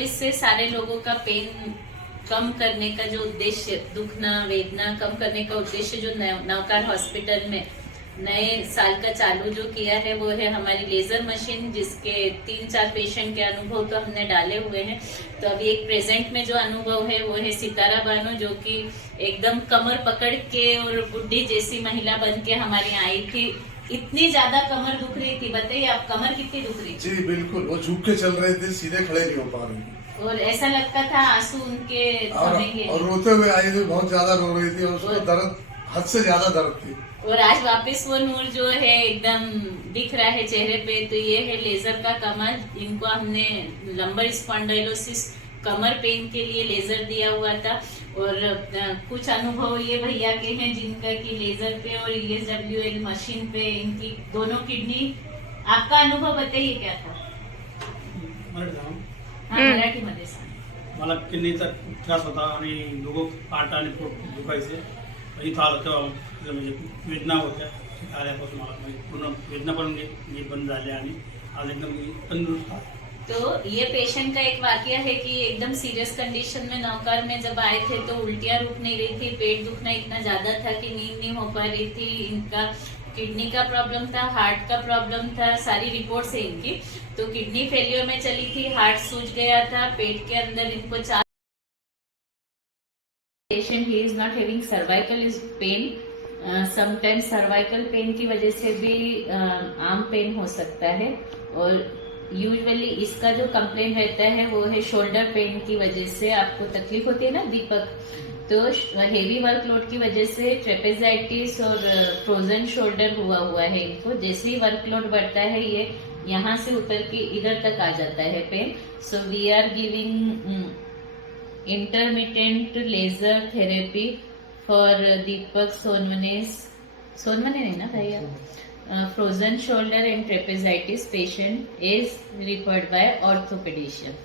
इससे सारे लोगों का पेन कम करने का जो उद्देश्य, दुखना वेदना कम करने का उद्देश्य जो नवकार हॉस्पिटल में नए साल का चालू जो किया है वो है हमारी लेजर मशीन, जिसके 3-4 पेशेंट के अनुभव तो हमने डाले हुए हैं। तो अभी एक प्रेजेंट में जो अनुभव है वो है सितारा बानो, जो कि एकदम कमर पकड़ के और बुढ़ी जैसी महिला बन के हमारे यहाँ आई थी। इतनी ज्यादा कमर दुख रही थी, बताइए आप कमर कितनी दुख रही थी? जी बिल्कुल, वो झुक के चल रहे थे, सीधे खड़े नहीं हो पा रहे थे और ऐसा लगता था आंसू उनके थमेंगे। और रोते हुए आई थी, बहुत ज्यादा रो रही थी और उसको दर्द, हद से ज्यादा दर्द थी। और आज वापस वो नूर जो है एकदम दिख रहा है चेहरे पे। तो ये है लेजर का कमाल। इनको हमने लंबर स्पॉन्डाइलोसिस कमर पेन के लिए लेजर दिया हुआ था। और कुछ अनुभव ये भैया के हैं जिनका कि लेजर पे और ESWL मशीन पे इनकी दोनों किडनी। आपका अनुभव बताइए क्या था? मराठीमध्ये सांगा। मला किडनीचा त्रास होता आणि दोघं पाठ आणि पोट दुखायचे. इथं आलं तेव्हा म्हणजे वेदना होत्या. आल्यापासून मला म्हणजे पूर्ण वेदना पण बंद झाल्या आणि आज एकदम तंदुरुस्त आहे. तो ये पेशेंट का एक वाक्य है कि एकदम सीरियस कंडीशन में नौकार में जब आए थे तो उल्टियां रुक नहीं रही थी, पेट दुखना इतना ज्यादा था कि नींद नहीं हो पा रही थी। इनका किडनी का प्रॉब्लम था, हार्ट का प्रॉब्लम था, सारी रिपोर्ट्स है इनकी। तो किडनी फेलियर में चली थी, हार्ट सूज गया था, पेट के अंदर इनको 4 patient he is not having cervical is pain. Sometimes cervical pain की वजह से भी आर्म पेन हो सकता है। और यूजुअली इसका जो कंप्लेन रहता है वो है शोल्डर पेन की वजह से आपको तकलीफ होती है ना दीपक। तो हेवी वर्कलोड की वजह से ट्रेपेजाइटिस और फ्रोजन शोल्डर हुआ है इनको। जैसे ही वर्कलोड बढ़ता है ये यहाँ से उतर के इधर तक आ जाता है pain. So we are giving intermittent laser therapy for Deepak सोनमने नहीं ना भैया, frozen shoulder and trapezitis patient is referred by orthopedician.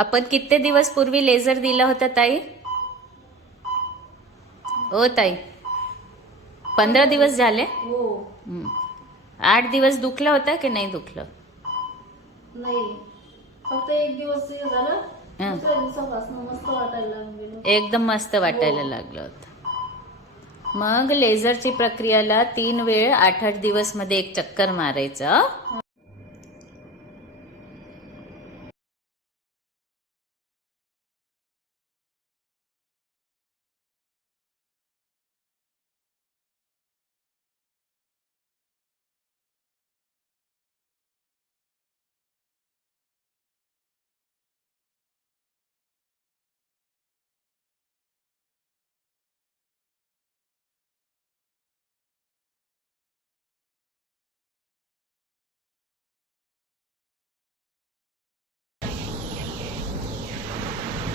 आपण किती दिवस पूर्वी लेझर दिला होता ताई? ओ ताई, 15 दिवस झाले? हो. 8 दिवस दुखला होता की नाही दुखलं? नाही, फक्त एक दिवस झालं. हं. दुसऱ्या दिवसापासून मस्त वाटायला लागलं. एकदम मस्त वाटायला लागलं होतं. मग लेझरची प्रक्रियाला 3 वेळ 8-8 दिवस मध्ये एक चक्कर मारायचं.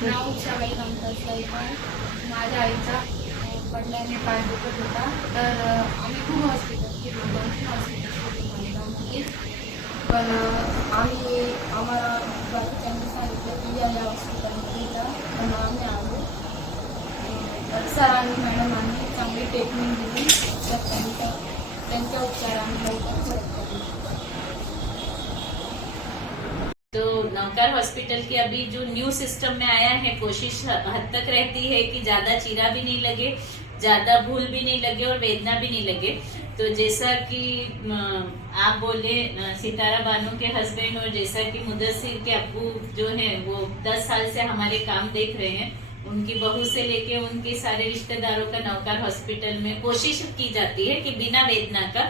नाव सवयी नंतर माझ्या आईचा पडल्याने पाय दुखत होता. तर आम्ही खूप हॉस्पिटल केली, 2-3 हॉस्पिटल पण आम्हाला बाकीच्यांनी सांगितलं की या हॉस्पिटलमध्ये जा. पण आम्ही आलो. सरांनी मॅडमांनी चांगली ट्रीटमेंट दिली. तर त्यांच्या उपचारांनी लवकर फरक पडला. तो नवकार हॉस्पिटल की अभी जो न्यू सिस्टम में आया है, कोशिश हद तक रहती है कि ज्यादा चीरा भी नहीं लगे, ज्यादा भूल भी नहीं लगे और वेदना भी नहीं लगे। तो जैसा कि आप बोले सितारा बानो के हस्बैंड, और जैसा कि मुदस्सिर के अब्बू जो है वो 10 साल से हमारे काम देख रहे हैं, उनकी बहू से लेके उनके सारे रिश्तेदारों का नवकार हॉस्पिटल में कोशिश की जाती है कि बिना वेदना का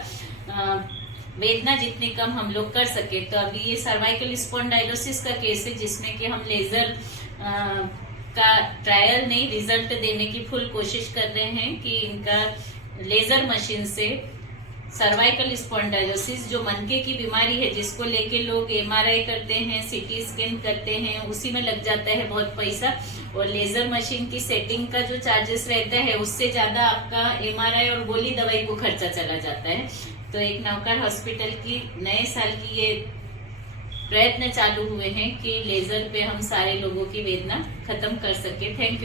वेदना जितनी कम हम लोग कर सके। तो अभी ये सर्वाइकल स्पॉन्डाइलोसिस का केस है जिसमें कि हम लेजर का ट्रायल नहीं, रिजल्ट देने की फुल कोशिश कर रहे हैं कि इनका लेजर मशीन से सर्वाइकल स्पॉन्डाइलोसिस जो मनके की बीमारी है, जिसको लेके लोग एमआरआई करते हैं, सीटी स्कैन करते हैं, उसी में लग जाता है बहुत पैसा, और लेजर मशीन की सेटिंग का जो चार्जेस रहता है उससे ज्यादा आपका एमआरआई और गोली दवाई को खर्चा चला जाता है। तो एक नवकार हॉस्पिटल की नए साल की ये प्रयत्न चालू हुए हैं कि लेजर पे हम सारे लोगों की वेदना खत्म कर सके। Thank you.